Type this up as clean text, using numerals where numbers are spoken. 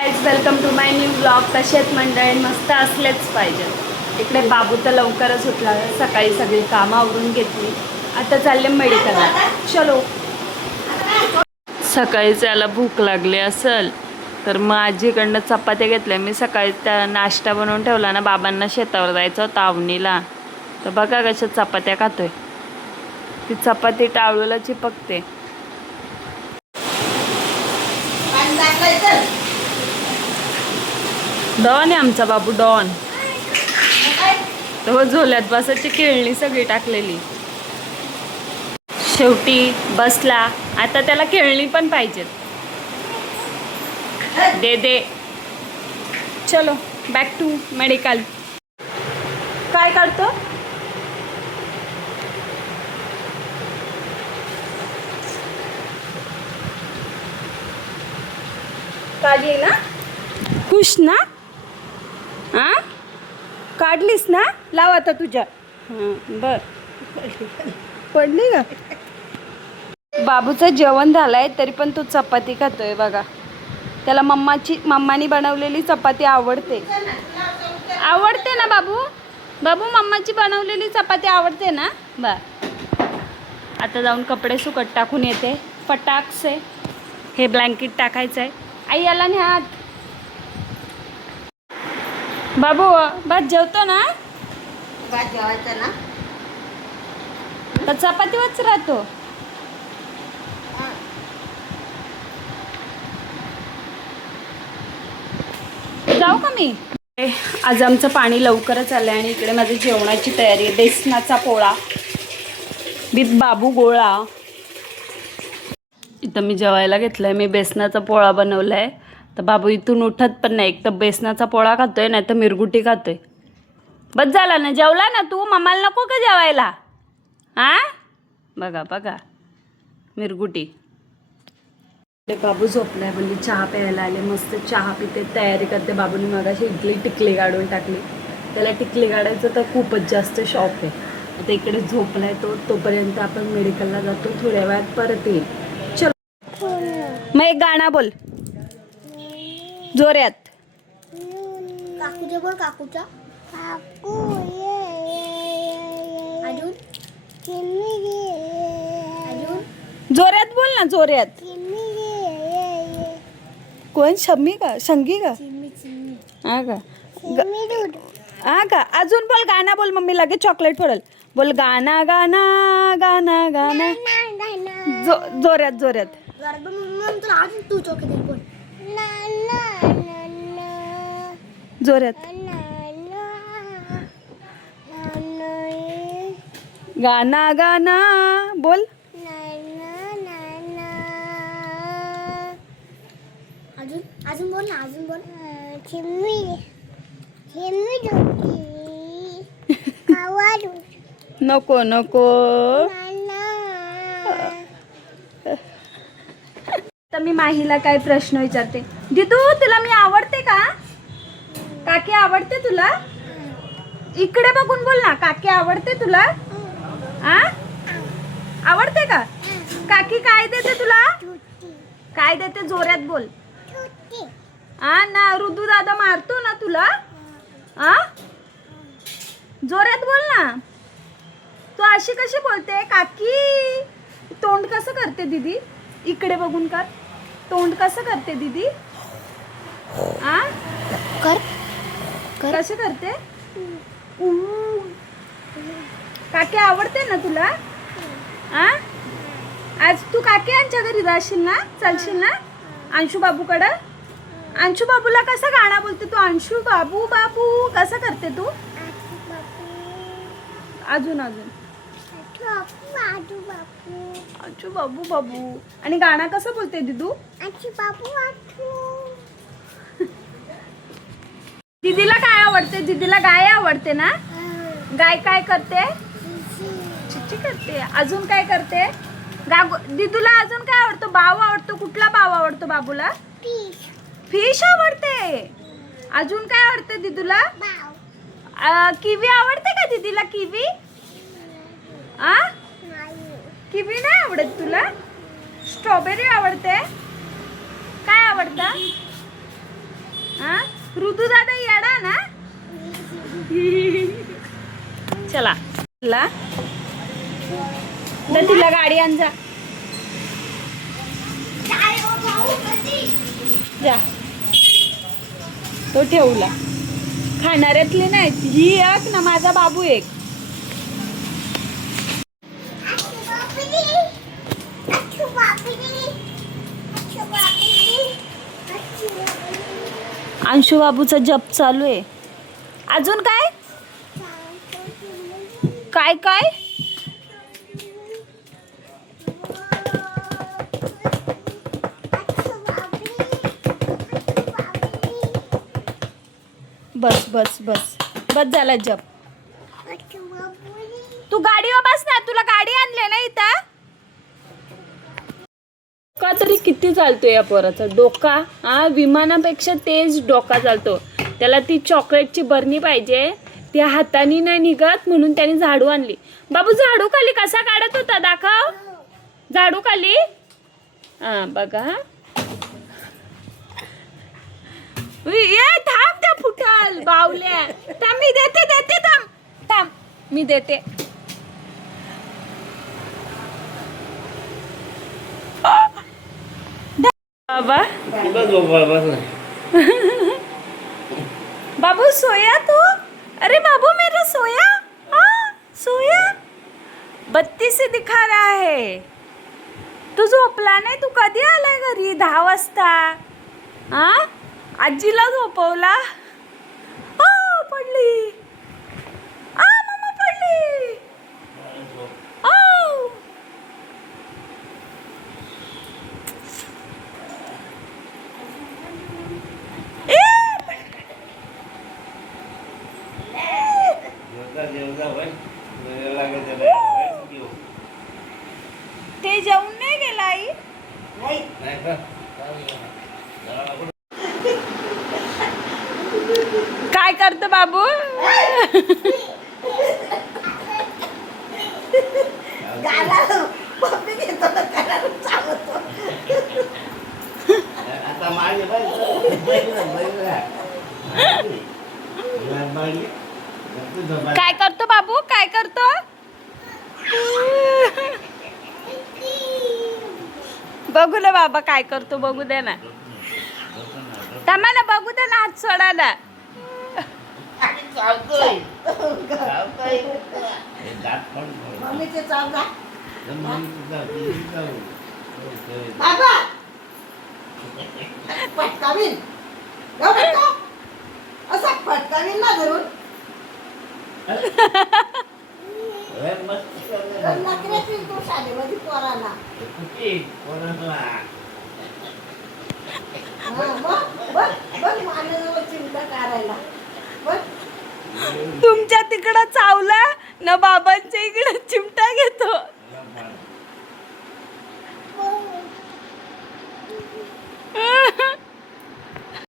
Welcome to my new blog. तसेच मंडळी मस्त असलेच पाहिजे. इकडे बाबू तर लवकरच उठला, सकाळी सगळी कामं आवरून घेतली. आता चालले मेडिकलला. चलो. सकाळी त्याला भूक लागली असेल तर मग आजीकडनं चपात्या घेतल्या. मी सकाळी त्या नाश्ता बनवून ठेवला ना, बाबांना शेतावर जायचं होतं आवणीला, तर बघा कशा चपात्या खातोय. ती चपाती टाळूला चिपकते. डॉन आहे आमचा बाबू, डॉन. तो झोल्यात बसायची खेळणी सगळी टाकलेली. शेवटी बसला. आता त्याला खेळणी पण पाहिजेत. दे दे. चलो बॅक टू मेडिकल. काय करतो? काढली ना? खुश ना? हां, काढलीस ना? लाव आता तुझ्या. हां बर. पडली का? बाबूचं जेवण झालंय तरी पण तो चपाती खातोय बघा. त्याला मम्मानी बनवलेली चपाती आवडते. आवडते ना बाबू? बाबू मम्माची बनवलेली चपाती आवडते ना? बर. आता जाऊन कपडे सुकत टाकून येते फटाकसे. हे ब्लँकेट टाकायचं आहे. आई याला न्यात. बाबू भात जेवतो ना? भात जेवायचा ना? तर चपातीवरच राहतो. जाऊ का मी? आज आमचं पाणी लवकरच आलं आणि इकडे माझी जेवणाची तयारी आहे. बेसनाचा पोळा विथ बाबू गोळा. इथं मी जेवायला घेतलंय. मी बेसनाचा पोळा बनवलाय. तर बाबू इथून उठत पण नाही. एक तर बेसनाचा पोळा खातोय, नाही तर मिरगुटी खातोय. बस झाला ना? जेवला ना तू? मम्माला नको का जेवायला? हां बघा बघा मिरगुटी. बाबू झोपलाय. म्हणजे चहा प्यायला आले. मस्त चहा पिते, तयारी करते. बाबूने मगाशी इडली टिकली काढून टाकली. त्याला टिकली काढायचं तर खूपच जास्त शॉक आहे. आता इकडे झोपलाय तो. तोपर्यंत आपण मेडिकलला जातो. थोड्या वेळात परत येईल. चलो. मग एक गाणं बोल जोऱ्यात. काकूचे बोल. काकूचा काकू अजून जोऱ्यात बोल ना, जोऱ्यात. कोण? शम्मी का? संगी का? हा का? हा का? अजून बोल. गाणं बोल. मम्मी लगेच चॉकलेट फोडेल. बोल गाणं गाणं गाणं गाणं. जोऱ्यात जोऱ्यात. तू चॉकलेट बोल. जोऱ्यात. गाणं गाणं बोल. अजून अजून बोल ना. अजून बोल. नको नको. तर मी माहीला काय प्रश्न विचारते. दिदू तुला मी आवडते का? काकी आवडते तुला? इकडे बघून बोल ना. काकी आवडते तुला? आ आवडते का? काकी काय देते तुला? काय देते? जोऱ्यात बोल. आ ना ऋतू दादा मारतो ना तुला? आ जोऱ्यात बोल ना. तू अशी कशी बोलते? काकी तोंड कसं करते दीदी? इकडे बघून कर. तोंड कसं करते दीदी? आ कर. कसं करते? काकी आवडते ना तुला? आ आज तू काकी यांच्या घरी जाशील ना? चालशील ना अंशू बाबूकडं? अंशू बाबूला कसं गाणं बोलते तू? अंशू बाबू बाबू कसं करते तू? अजून अजून अंशू बाबू बाबू. आणि गाणं कसं बोलते दिदू? दीदीला काय आवडते? दीदीला गाय आवडते ना? गाय काय करते? चिच्ची करते. अजून काय करते? दिदूला अजून काय आवडतं? बाव आवडतो. कुठला बाव आवडतो बाबूला? फिश आवडते. अजून काय आवडते दिदूला? किवी आवडते का दीदीला? किवी? आ किवी नाही आवडत तुला? स्ट्रॉबेरी आवडते. काय आवडतं? ऋतू दादा येडा ना. चला चला तर तिला गाडी आण जा. जा तो ठेवला खाणाऱ्यातली नाही ही एक ना माझा बाबू एक. अंशू बाबूचा जप चालू आहे. अजून काय काय काय बस बस बस बस झाला जप. तू गाडीवर बस ना तुला गाडी आणले ना इथं. का तरी किती चालतोय या पोराचा डोका. हा विमानापेक्षा तेज डोका चालतो. त्याला ती चॉकलेटची बरणी पाहिजे ती हाताने नाही निघत म्हणून त्याने झाडू आणली. बाबू झाडू खाली कसा काढत होता दाखव. झाडू खाली हा बघा. ये थांब त्या फुटाल बावल्या. थांब मी देते देते थांब थांब मी देते. बाबा बाबू सोया तू. अरे बाबू मेरा सोया. हाँ सोया. बत्ती से दिखा रहा है. तू झोपला नाही. तू कधी आलाय घरी 10 वाजता. हा आजीला झोपवला. पडली. मम्मा पडली. ते जेवून नाही गेला आई. काय करतो बाबू. काय करतो बाबू काय करतो. बघू ना बाबा काय करतो बघू दे ना. थांबा ना बघू दे ना हात सोडा ना. फटकावीन असा फटकावीन ना धरून. शाळेमध्ये पोराला चिंता करायला. तुमच्या तिकडं चावला ना बाबांच्या इकडं चिमटा